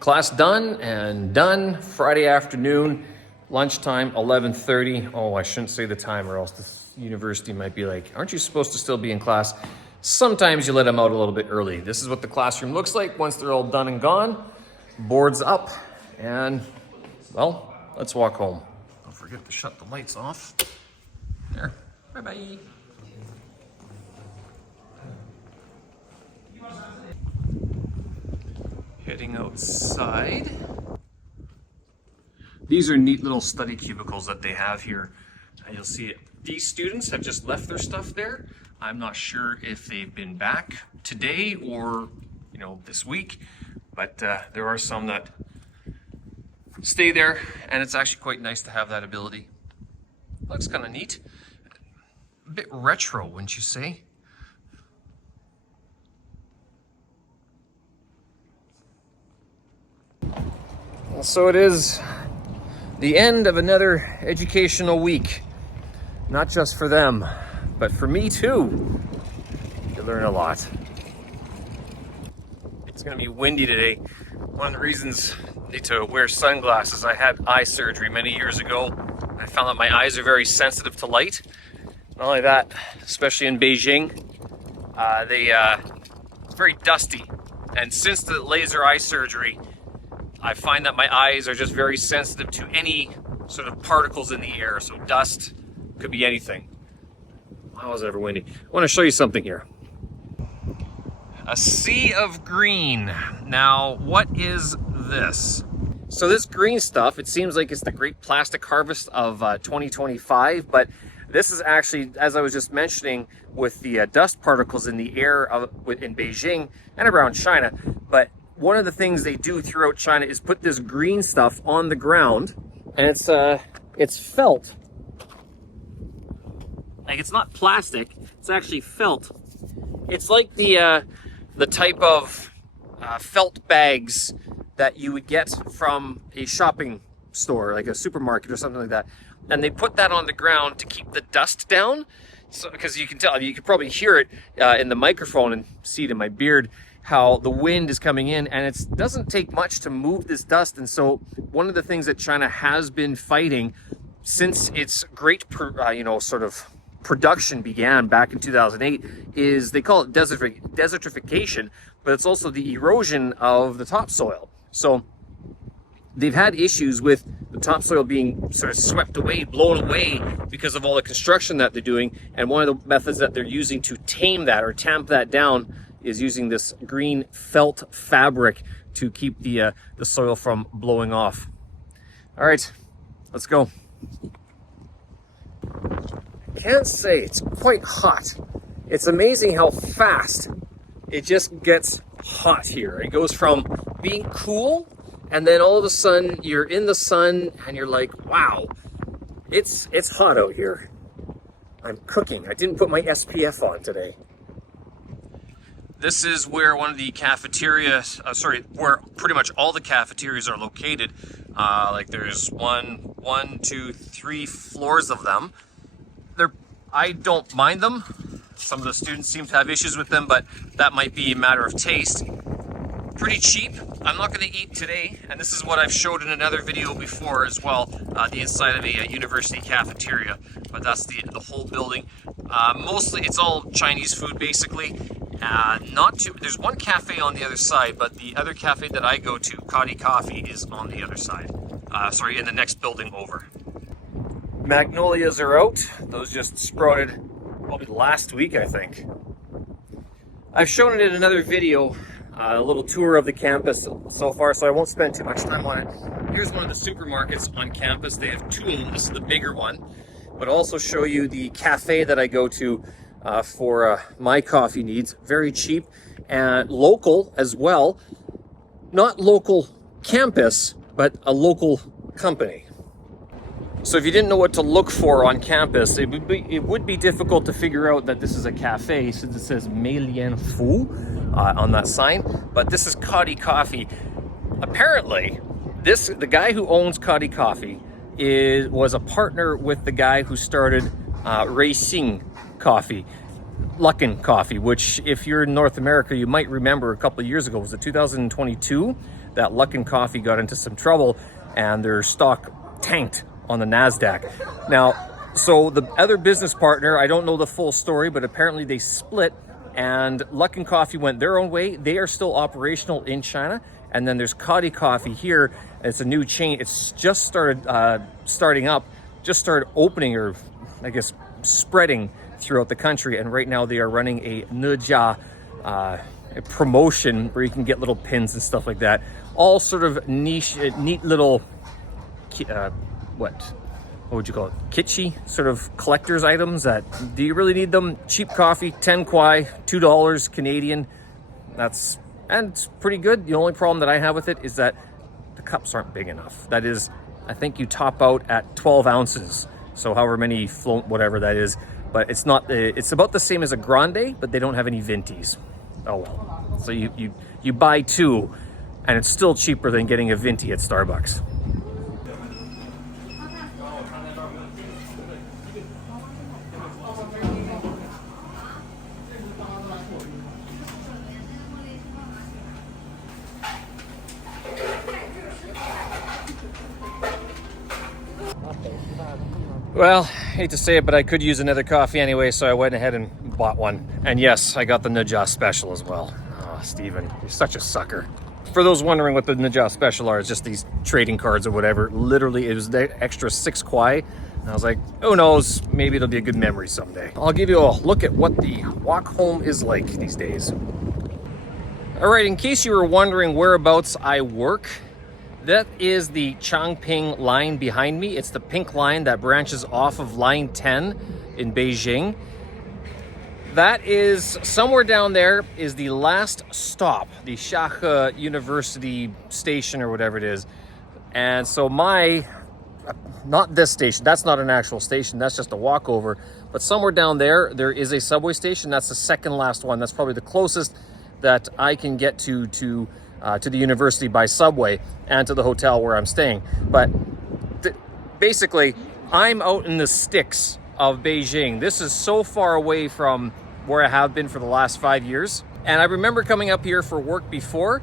Class done and done. Friday afternoon, lunchtime, 11:30. Oh, I shouldn't say the time or else this university might be like, aren't you supposed to still be in class? Sometimes you let them out a little bit early. This is what the classroom looks like once they're all done and gone. Boards up, and well, let's walk home. Don't forget to shut the lights off. There, bye-bye. Heading outside. These are neat little study cubicles that they have here. And you'll see it. These students have just left their stuff there. I'm not sure if they've been back today or, this week, but there are some that stay there, and it's actually quite nice to have that ability. Looks kind of neat. A bit retro, wouldn't you say? So it is the end of another educational week, not just for them, but for me too. You learn a lot. It's going to be windy today. One of the reasons I need to wear sunglasses, I had eye surgery many years ago. I found that my eyes are very sensitive to light. Not only that, especially in Beijing, it's very dusty. And since the laser eye surgery, I find that my eyes are just very sensitive to any sort of particles in the air. So dust, could be anything. How is it ever windy? I want to show you something here. A sea of green. Now, what is this? So this green stuff, it seems like it's the great plastic harvest of 2025, but this is actually, as I was just mentioning, with the dust particles in the air in Beijing and around China. But one of the things they do throughout China is put this green stuff on the ground, and it's felt. Like, it's not plastic, it's actually felt. It's like the type of felt bags that you would get from a shopping store, like a supermarket or something like that. And they put that on the ground to keep the dust down. So, because you can tell, you can probably hear it in the microphone and see it in my beard, how the wind is coming in, and it doesn't take much to move this dust. And so one of the things that China has been fighting since its great, sort of production began back in 2008 is, they call it desertification, but it's also the erosion of the topsoil. So they've had issues with the topsoil being sort of swept away, blown away because of all the construction that they're doing. And one of the methods that they're using to tame that or tamp that down is using this green felt fabric to keep the soil from blowing off. All right, let's go. Can't say, it's quite hot. It's amazing how fast it just gets hot here. It goes from being cool, and then all of a sudden you're in the sun and you're like, wow, it's hot out here. I'm cooking. I didn't put my SPF on today. This is where one of the cafeterias, where pretty much all the cafeterias are located. Like there's one, two, three floors of them. I don't mind them. Some of the students seem to have issues with them, but that might be a matter of taste. Pretty cheap. I'm not going to eat today, and this is what I've showed in another video before as well, the inside of a university cafeteria, but that's the whole building. Mostly it's all Chinese food basically. There's one cafe on the other side, but the other cafe that I go to, Kadi Coffee, is on the other side. In the next building over. Magnolias are out. Those just sprouted probably last week, I think. I've shown it in another video, a little tour of the campus so far, so I won't spend too much time on it. Here's one of the supermarkets on campus. They have two of them. This is the bigger one. But I'll also show you the cafe that I go to for my coffee needs. Very cheap and local as well. Not local campus, but a local company. So if you didn't know what to look for on campus, it would be difficult to figure out that this is a cafe since it says Mei Lian Fu on that sign. But this is Kadi Coffee. Apparently, the guy who owns Kadi Coffee was a partner with the guy who started Racing Coffee, Luckin Coffee, which if you're in North America, you might remember a couple of years ago. Was it 2022? that Luckin Coffee got into some trouble and their stock tanked on the NASDAQ. Now, so the other business partner, I don't know the full story, but apparently they split and Luckin Coffee went their own way. They are still operational in China. And then there's Coddy Coffee here. It's a new chain. It's just started just started opening, or I guess spreading throughout the country. And right now they are running a Nejia a promotion where you can get little pins and stuff like that. All sort of niche, neat little, what would you call it? Kitschy sort of collector's items that, do you really need them? Cheap coffee, 10 kwai, $2 Canadian. And it's pretty good. The only problem that I have with it is that the cups aren't big enough. That is, I think you top out at 12 ounces. So however many whatever that is, but it's not, it's about the same as a grande, but they don't have any ventis. Oh well. So you buy two and it's still cheaper than getting a venti at Starbucks. Well, hate to say it, but I could use another coffee anyway, so I went ahead and bought one. And yes, I got the Nejia Special as well. Oh, Steven, you're such a sucker. For those wondering what the Nejia Special are, it's just these trading cards or whatever. Literally, it was the extra 6 kwai. And I was like, who knows, maybe it'll be a good memory someday. I'll give you a look at what the walk home is like these days. All right, in case you were wondering whereabouts I work, that is the Changping line behind me. It's the pink line that branches off of line 10 in Beijing. That is somewhere down there is the last stop, the Shahe University station or whatever it is. And so not this station, that's not an actual station, that's just a walkover. But somewhere down there, there is a subway station. That's the second last one. That's probably the closest that I can get to the university by subway and to the hotel where I'm staying. But basically, I'm out in the sticks of Beijing. This is so far away from where I have been for the last 5 years. And I remember coming up here for work before,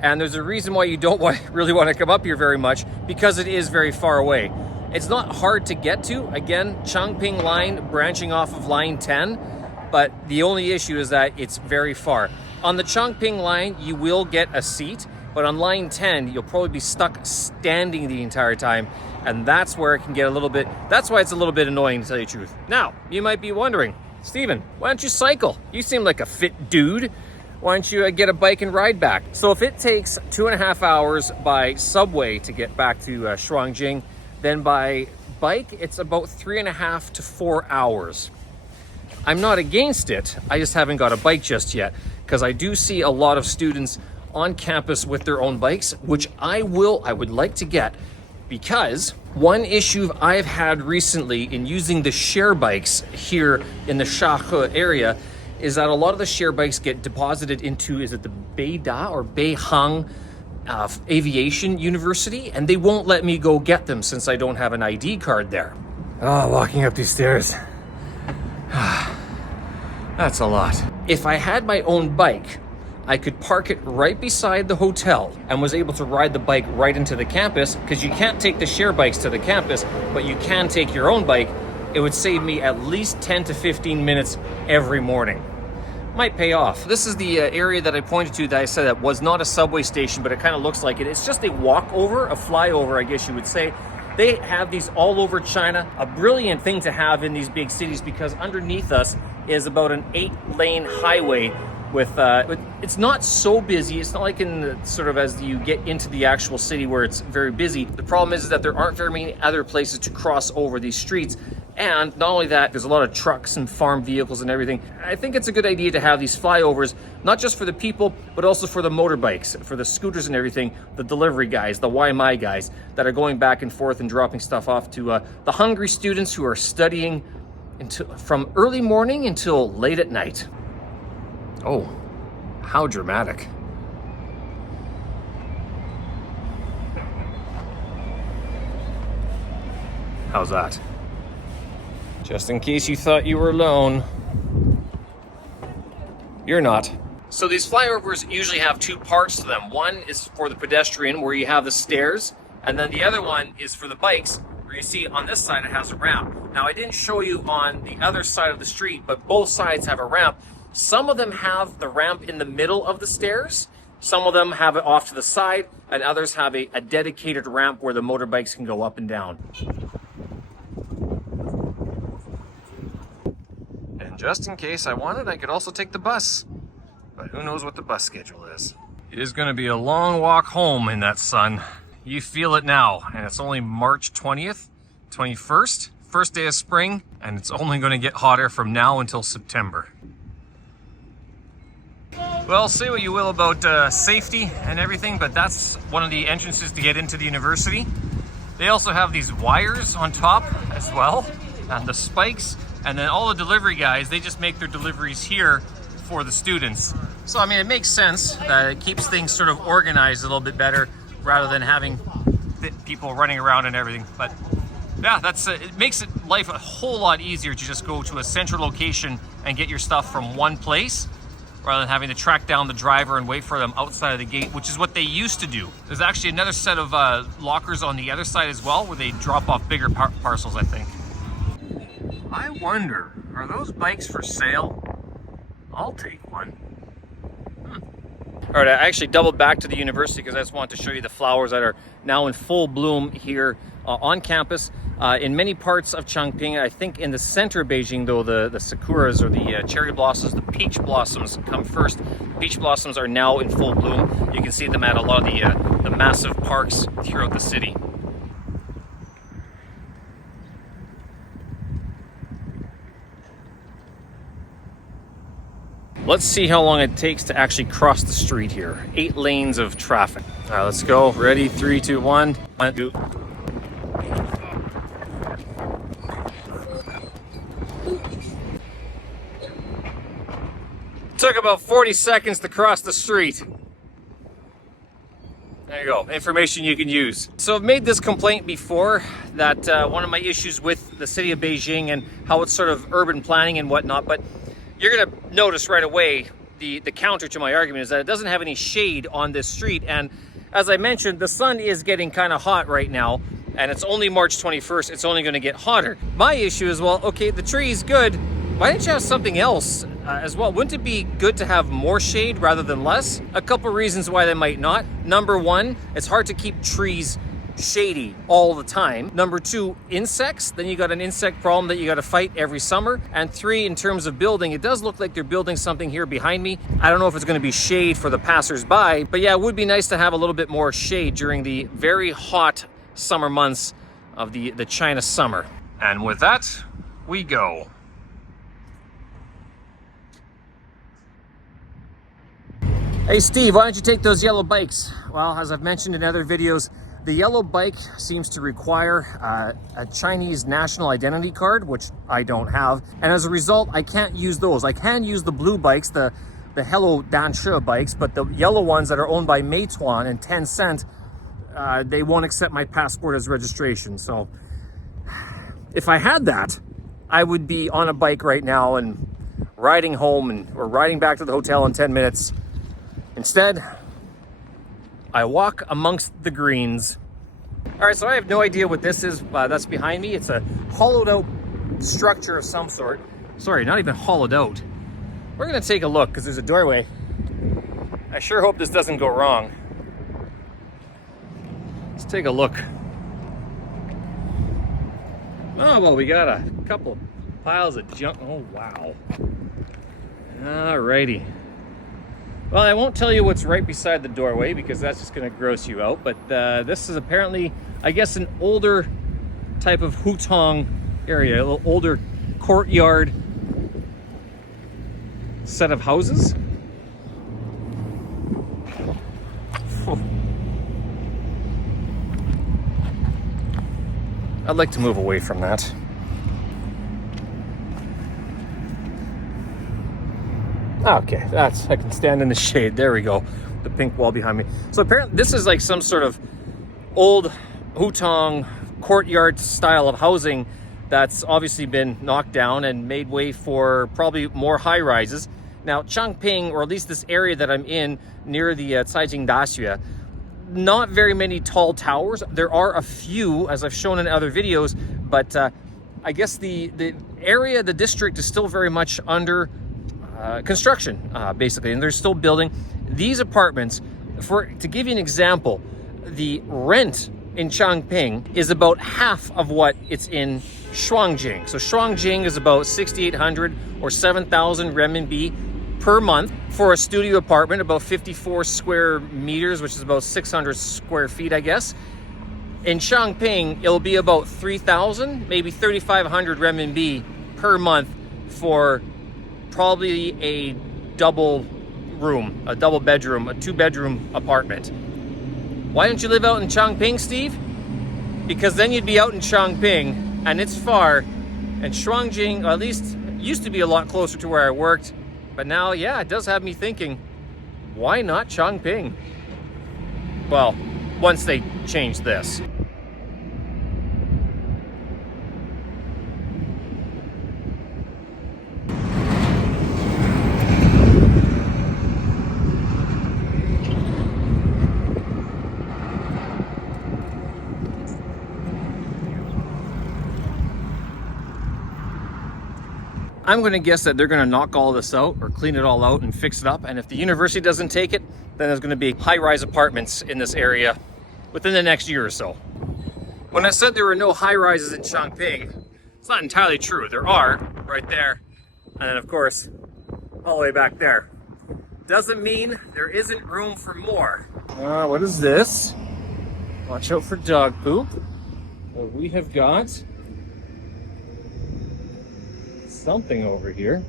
and there's a reason why you don't really want to come up here very much, because it is very far away. It's not hard to get to. Again, Changping line branching off of line 10, but the only issue is that it's very far. On the Changping line, you will get a seat, but on line 10, you'll probably be stuck standing the entire time, and that's where it can get a little bit, that's why it's a little bit annoying, to tell you the truth. Now, you might be wondering, Steven, why don't you cycle? You seem like a fit dude. Why don't you get a bike and ride back? So if it takes 2.5 hours by subway to get back to Shuangjing, then by bike, it's about 3.5 to 4 hours. I'm not against it, I just haven't got a bike just yet, because I do see a lot of students on campus with their own bikes, which I would like to get, because one issue I've had recently in using the share bikes here in the Shahe area is that a lot of the share bikes get deposited into, is it the Beida or Beihang Aviation University, and they won't let me go get them since I don't have an ID card there. Oh, walking up these stairs. That's a lot. If I had my own bike, I could park it right beside the hotel and was able to ride the bike right into the campus, because you can't take the share bikes to the campus, but you can take your own bike. It would save me at least 10 to 15 minutes every morning. Might pay off. This is the area that I pointed to that I said that was not a subway station, but it kind of looks like it. It's just a walkover, a flyover, I guess you would say. They have these all over China, a brilliant thing to have in these big cities, because underneath us is about an 8-lane highway with it's not so busy. It's not like in the, sort of as you get into the actual city where it's very busy. The problem is that there aren't very many other places to cross over these streets. And not only that, there's a lot of trucks and farm vehicles and everything. I think it's a good idea to have these flyovers, not just for the people, but also for the motorbikes, for the scooters and everything, the delivery guys, the YMI guys that are going back and forth and dropping stuff off to the hungry students who are studying from early morning until late at night. Oh, how dramatic. How's that? Just in case you thought you were alone, you're not. So these flyovers usually have two parts to them. One is for the pedestrian, where you have the stairs, and then the other one is for the bikes, where you see on this side it has a ramp. Now, I didn't show you on the other side of the street, but both sides have a ramp. Some of them have the ramp in the middle of the stairs, some of them have it off to the side, and others have a dedicated ramp where the motorbikes can go up and down. And just in case I wanted, I could also take the bus. But who knows what the bus schedule is. It is going to be a long walk home in that sun. You feel it now, and it's only March 20th, 21st, first day of spring, and it's only going to get hotter from now until September. Well, say what you will about safety and everything, but that's one of the entrances to get into the university. They also have these wires on top as well, and the spikes, and then all the delivery guys, they just make their deliveries here for the students. So I mean, it makes sense that it keeps things sort of organized a little bit better rather than having people running around and everything. But yeah, it makes life a whole lot easier to just go to a central location and get your stuff from one place rather than having to track down the driver and wait for them outside of the gate, which is what they used to do. There's actually another set of lockers on the other side as well, where they drop off bigger parcels, I think. I wonder, are those bikes for sale? I'll take one. All right, I actually doubled back to the university because I just wanted to show you the flowers that are now in full bloom here on campus. In many parts of Chongqing, I think in the center of Beijing, though, the sakuras or the cherry blossoms, the peach blossoms come first. Peach blossoms are now in full bloom. You can see them at a lot of the massive parks throughout the city. Let's see how long it takes to actually cross the street here. 8 lanes of traffic. All right, let's go. Ready? 3, 2, 1. Took about 40 seconds to cross the street. There you go, information you can use. So I've made this complaint before, that one of my issues with the city of Beijing and how it's sort of urban planning and whatnot, but you're gonna notice right away the counter to my argument is that it doesn't have any shade on this street. And as I mentioned, the sun is getting kind of hot right now, and it's only March 21st, it's only gonna get hotter. My issue is, well, okay, the tree is good. Why didn't you have something else as well? Wouldn't it be good to have more shade rather than less? A couple reasons why they might not. Number one, it's hard to keep trees shady all the time. Number two, insects. Then you got an insect problem that you got to fight every summer. And 3, in terms of building, it does look like they're building something here behind me. I don't know if it's going to be shade for the passers-by, but yeah, it would be nice to have a little bit more shade during the very hot summer months of the China summer. And with that, we go. Hey Steve, why don't you take those yellow bikes? Well, as I've mentioned in other videos, the yellow bike seems to require a Chinese national identity card, which I don't have. And as a result, I can't use those. I can use the blue bikes, the Hello Danshe bikes, but the yellow ones that are owned by Meituan and Tencent, they won't accept my passport as registration. So if I had that, I would be on a bike right now and riding home or riding back to the hotel in 10 minutes. Instead, I walk amongst the greens. All right, so I have no idea what this is that's behind me. It's a hollowed out structure of some sort. Sorry, not even hollowed out. We're gonna take a look because there's a doorway. I sure hope this doesn't go wrong. Let's take a look. Oh, well, we got a couple piles of junk. Oh, wow. All righty. Well, I won't tell you what's right beside the doorway because that's just going to gross you out. But this is apparently, I guess, an older type of hutong area, a little older courtyard set of houses. I'd like to move away from that. Okay, I can stand in the shade. There we go. The pink wall behind me. So apparently this is like some sort of old hutong courtyard style of housing that's obviously been knocked down and made way for probably more high rises. Now, Changping, or at least this area that I'm in near the Caijing Daxue, not very many tall towers. There are a few, as I've shown in other videos, but I guess the area, the district is still very much under construction, basically, and they're still building these apartments. To give you an example, the rent in Changping is about half of what it's in Shuangjing. So Shuangjing is about 6,800 or 7,000 renminbi per month for a studio apartment, about 54 square meters, which is about 600 square feet, I guess. In Changping, it'll be about 3,000, maybe 3,500 renminbi per month for probably a double room, a double bedroom, a 2-bedroom apartment. Why don't you live out in Changping, Steve? Because then you'd be out in Changping, and it's far, and Shuangjing, at least, used to be a lot closer to where I worked, but now, yeah, it does have me thinking, why not Changping? Well, once they change this. I'm going to guess that they're going to knock all this out or clean it all out and fix it up. And if the university doesn't take it, then there's going to be high-rise apartments in this area within the next year or so. When I said there were no high-rises in Changping, it's not entirely true. There are, right there. And then, of course, all the way back there. Doesn't mean there isn't room for more. What is this? Watch out for dog poop. Well, we have got something over here.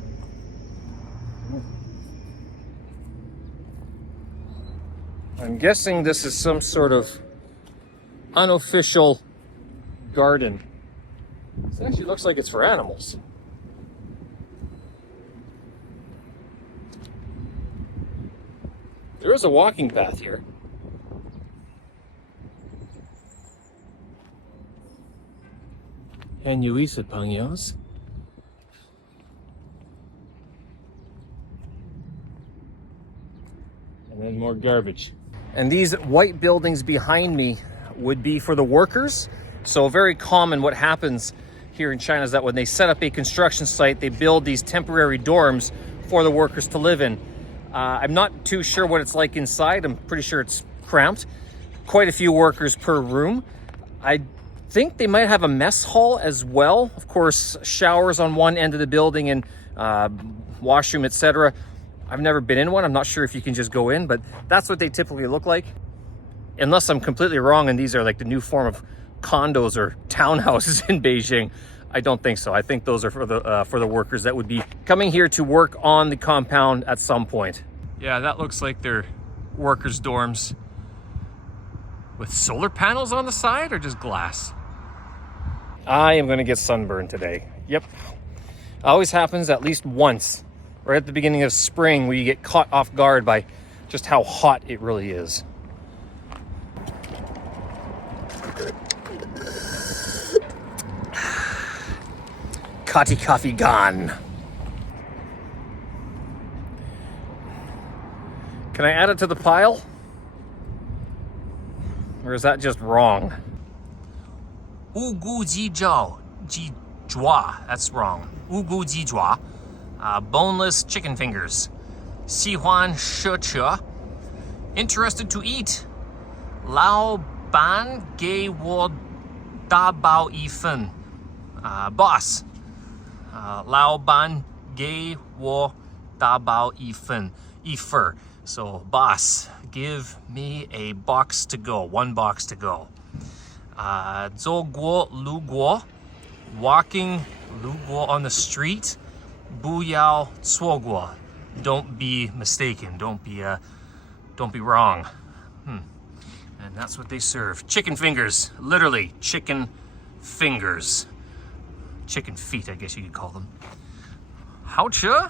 I'm guessing this is some sort of unofficial garden. This actually looks like it's for animals. There is a walking path here. And you eat it, Pangyos. And then more garbage. And these white buildings behind me would be for the workers. So very common, what happens here in China is that when they set up a construction site, they build these temporary dorms for the workers to live in. I'm not too sure what it's like inside. I'm pretty sure it's cramped. Quite a few workers per room. I think they might have a mess hall as well. Of course, showers on one end of the building and washroom, etc. I've never been in one. I'm not sure if you can just go in, but that's what they typically look like. Unless I'm completely wrong and these are like the new form of condos or townhouses in Beijing. I don't think so. I think those are for the workers that would be coming here to work on the compound at some point. Yeah, that looks like they're workers' dorms with solar panels on the side or just glass. I am going to get sunburned today. Yep. Always happens at least once. Right at the beginning of spring, where you get caught off guard by just how hot it really is. Coffee gone. Can I add it to the pile? Or is that just wrong? Ugu ji zhao ji zhua. That's wrong. Ugu ji zhua. Boneless chicken fingers. Xihuan sheche. Interested to eat. Lao ban ge wo da bao yi fen. Boss. Lao ban ge wo da bao yi fen. Yifer. So, boss, give me a box to go. 1 box to go. Zhou guo lu guo. Walking lu guo on the street. Bu yao cuo guo. Don't be mistaken. Don't be wrong. And that's what they serve. Chicken fingers. Literally, chicken fingers. Chicken feet, I guess you could call them. Hao che?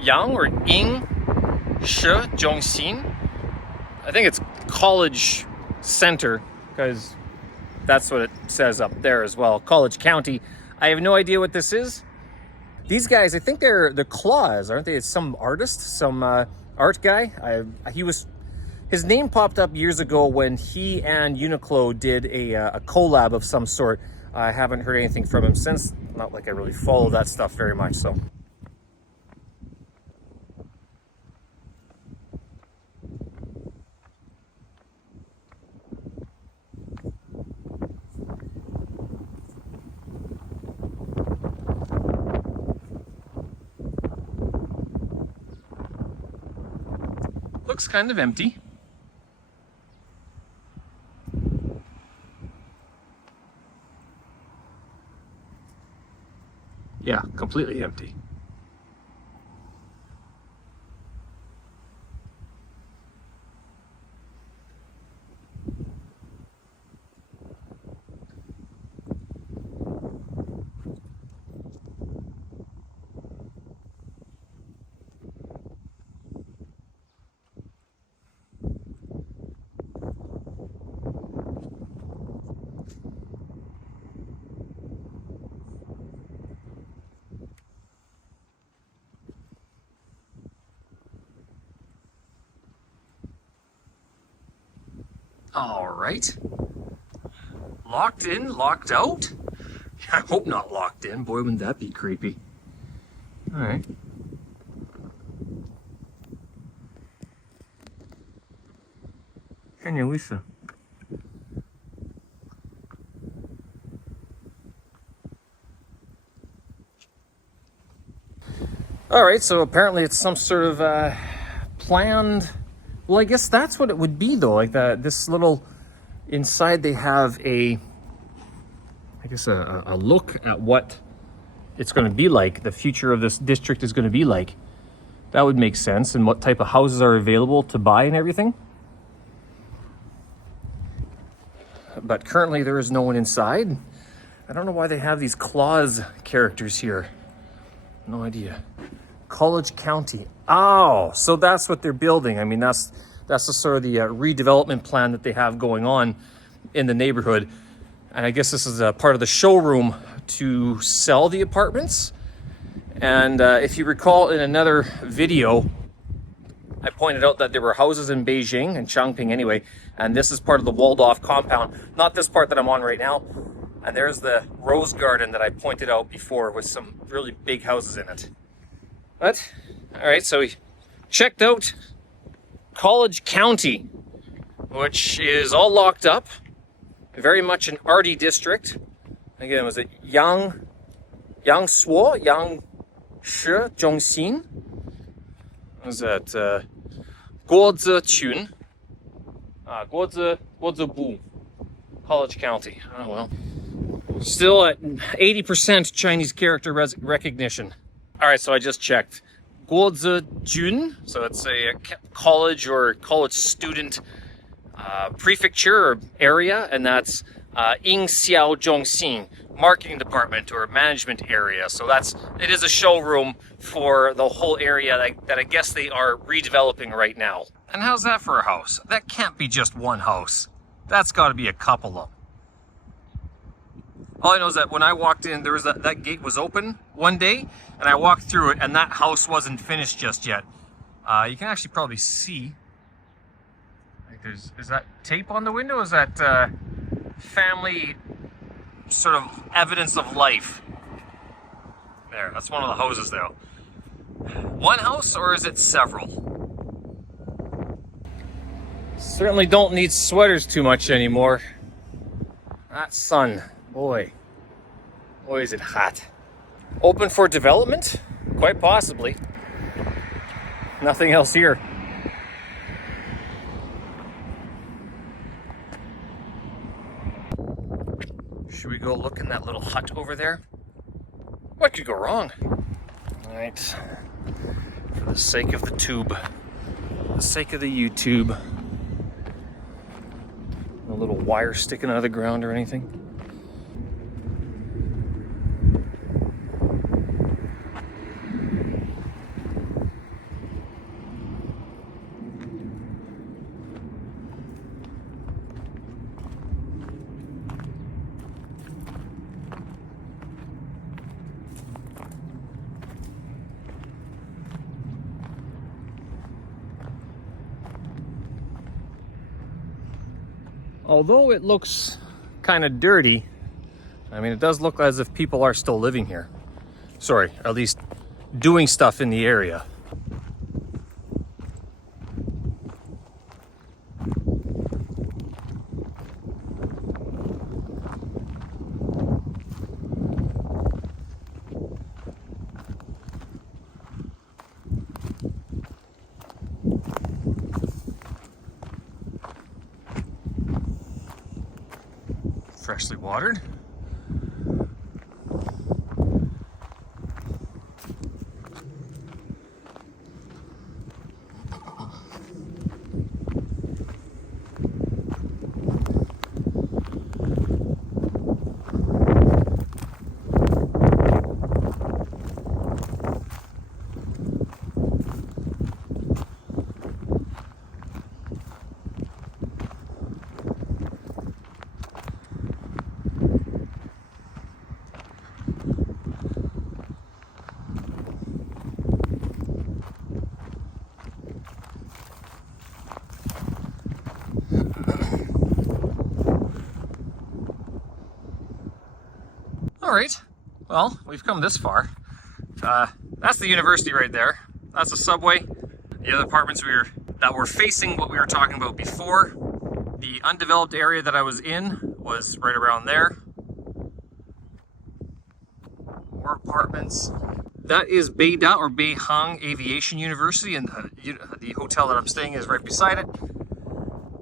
Yang or Ying Shi Zhongxin. I think it's College Center, because that's what it says up there as well. College County. I have no idea what this is. These guys, I think they're the Claws, aren't they? It's some artist, some art guy. His name popped up years ago when he and Uniqlo did a collab of some sort. I haven't heard anything from him since. Not like I really follow that stuff very much, so. Looks kind of empty. Yeah, completely empty. All right. Locked in, locked out? I hope not locked in. Boy, wouldn't that be creepy. All right. Kenya Lisa. All right, so apparently it's some sort of planned. Well, I guess that's what it would be, though. Like this little inside, they have a look at what it's going to be like. The future of this district is going to be like. That would make sense, and what type of houses are available to buy and everything. But currently, there is no one inside. I don't know why they have these Claws characters here. No idea. College County. Oh, so that's what they're building. I mean, that's the sort of the redevelopment plan that they have going on in the neighborhood. And I guess this is a part of the showroom to sell the apartments. And if you recall in another video, I pointed out that there were houses in Beijing and Chongqing anyway, and this is part of the walled off compound. Not this part that I'm on right now. And there's the rose garden that I pointed out before with some really big houses in it. But, all right, so we checked out College County, which is all locked up. Very much an arty district. Again, was it Yangshuo, Yangshu Zhongxin? What was that? Guozechun. Guozebu. College County. Oh, well. Still at 80% Chinese character recognition. All right, so I just checked. Guozejun, so it's a college or college student prefecture or area, and that's Yingxiao Zhongxin, marketing department or management area. So it is a showroom for the whole area that I guess they are redeveloping right now. And how's that for a house? That can't be just one house. That's got to be a couple of them. All I know is that when I walked in, there was that gate was open one day, and I walked through it, and that house wasn't finished just yet. You can actually probably see. Like is that tape on the window? Is that family sort of evidence of life? There, that's one of the houses though. One house, or is it several? Certainly don't need sweaters too much anymore. That sun. Boy is it hot. Open for development? Quite possibly. Nothing else here. Should we go look in that little hut over there? What could go wrong? All right. For the sake of the tube. For the sake of the YouTube. No little wire sticking out of the ground or anything. although it looks kind of dirty, I mean, it does look as if people are still living here. Sorry, at least doing stuff in the area. Freshly watered. All right, well, we've come this far. That's the university right there. That's the subway. The other apartments that were facing what we were talking about before. The undeveloped area that I was in was right around there. More apartments. That is Beida or Beihang Aviation University, and the hotel that I'm staying is right beside it.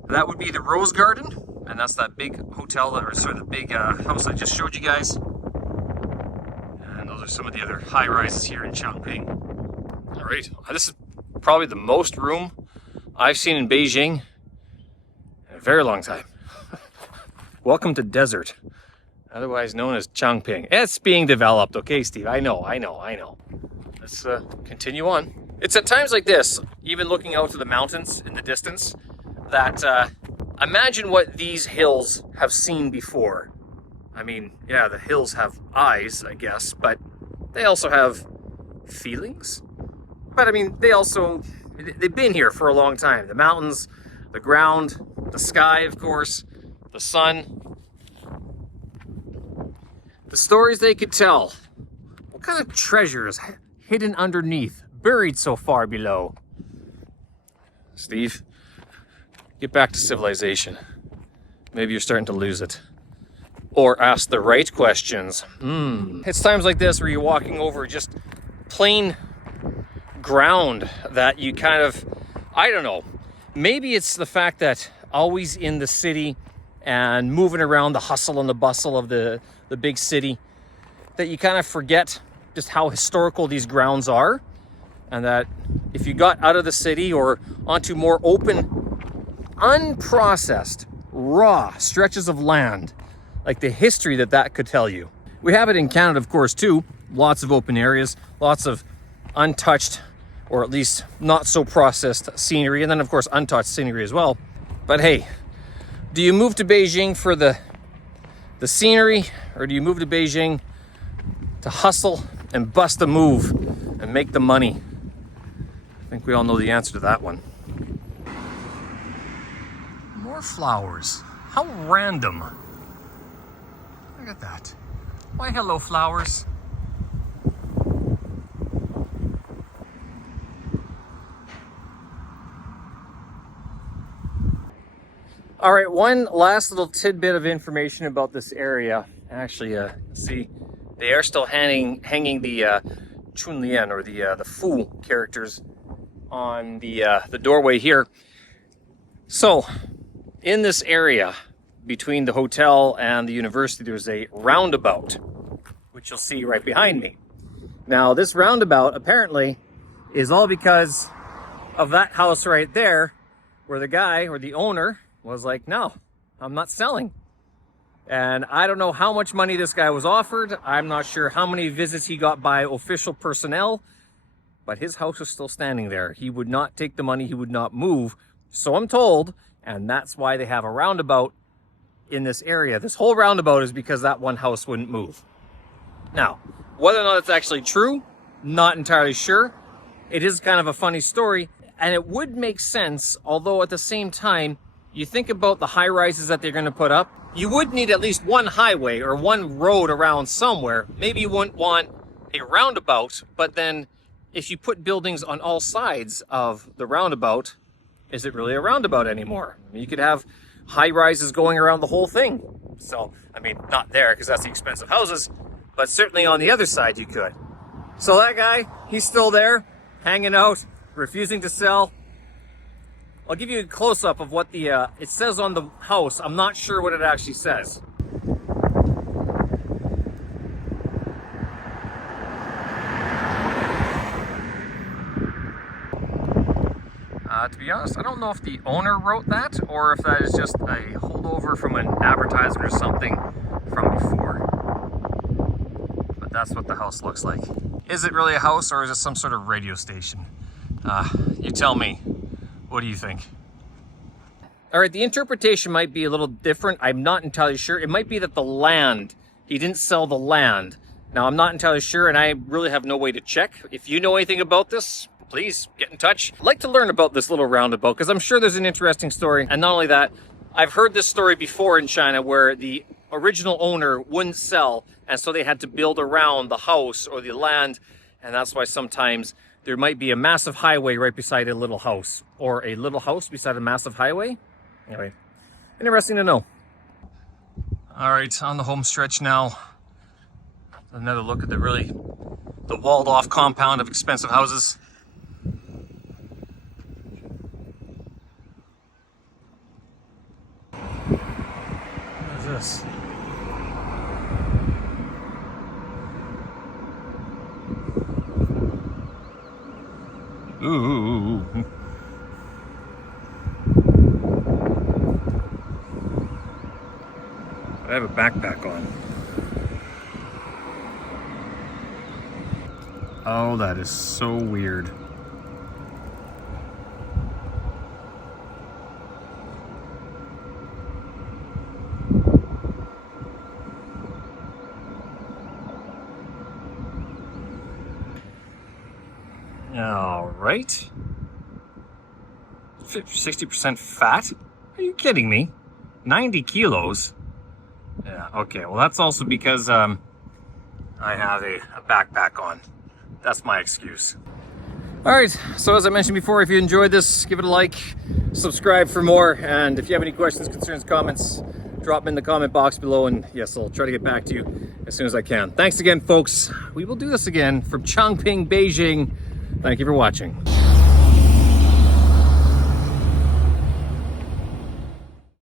That would be the Rose Garden, and that's that big hotel, the big house I just showed you guys. Those are some of the other high rises here in Chongping. All right, this is probably the most room I've seen in Beijing in a very long time. Welcome to desert, otherwise known as Chongping. It's being developed, okay, Steve? I know. Let's continue on. It's at times like this, even looking out to the mountains in the distance, that imagine what these hills have seen before. I mean, yeah, the hills have eyes, I guess, but they also have feelings. But I mean, they've been here for a long time. The mountains, the ground, the sky, of course, the sun. The stories they could tell. What kind of treasures hidden underneath, buried so far below? Steve, get back to civilization. Maybe you're starting to lose it. Or ask the right questions. It's times like this where you're walking over just plain ground that you kind of, I don't know, maybe it's the fact that always in the city and moving around the hustle and the bustle of the big city, that you kind of forget just how historical these grounds are, and that if you got out of the city or onto more open, unprocessed, raw stretches of land, like the history that could tell you. We have it in Canada, of course, too. Lots of open areas, lots of untouched, or at least not so processed scenery, and then of course untouched scenery as well. But hey, do you move to Beijing for the scenery, or do you move to Beijing to hustle and bust a move and make the money? I think we all know the answer to that one. More flowers. How random. Look at that. Why, hello, flowers. All right, one last little tidbit of information about this area. Actually, see, they are still hanging the Chunlian, or the Fu characters on the doorway here. So, in this area between the hotel and the university, there's a roundabout, which you'll see right behind me. Now, this roundabout apparently is all because of that house right there, where the guy or the owner was like, no, I'm not selling. And I don't know how much money this guy was offered. I'm not sure how many visits he got by official personnel, but his house is still standing there. He would not take the money, he would not move. So I'm told, and that's why they have a roundabout in this area. This whole roundabout is because that one house wouldn't move. Now, whether or not it's actually true, not entirely sure. It is kind of a funny story, and it would make sense, although at the same time, you think about the high rises that they're going to put up, you would need at least one highway or one road around somewhere. Maybe you wouldn't want a roundabout, but then if you put buildings on all sides of the roundabout, is it really a roundabout anymore? I mean, you could have high rises going around the whole thing. So, I mean, not there because that's the expensive houses, but certainly on the other side you could. So that guy, he's still there, hanging out, refusing to sell. I'll give you a close-up of what the it says on the house. I'm not sure what it actually says. To be honest, I don't know if the owner wrote that or if that is just a holdover from an advertisement or something from before. But that's what the house looks like. Is it really a house or is it some sort of radio station? You tell me. What do you think? All right, the interpretation might be a little different. I'm not entirely sure. It might be that the land, he didn't sell the land. Now, I'm not entirely sure, and I really have no way to check. If you know anything about this, please get in touch. I'd like to learn about this little roundabout because I'm sure there's an interesting story. And not only that, I've heard this story before in China where the original owner wouldn't sell, and so they had to build around the house or the land, and that's why sometimes there might be a massive highway right beside a little house, or a little house beside a massive highway. Anyway, interesting to know. All right, on the home stretch now. Another look at the walled off compound of expensive houses. What is this? Ooh. I have a backpack on. Oh, that is so weird. All right. 60% fat? Are you kidding me? 90 kilos? Yeah, okay. Well, that's also because I have a backpack on. That's my excuse. All right. So as I mentioned before, if you enjoyed this, give it a like, subscribe for more. And if you have any questions, concerns, comments, drop them in the comment box below. And yes, I'll try to get back to you as soon as I can. Thanks again, folks. We will do this again from Chongqing, Beijing. Thank you for watching.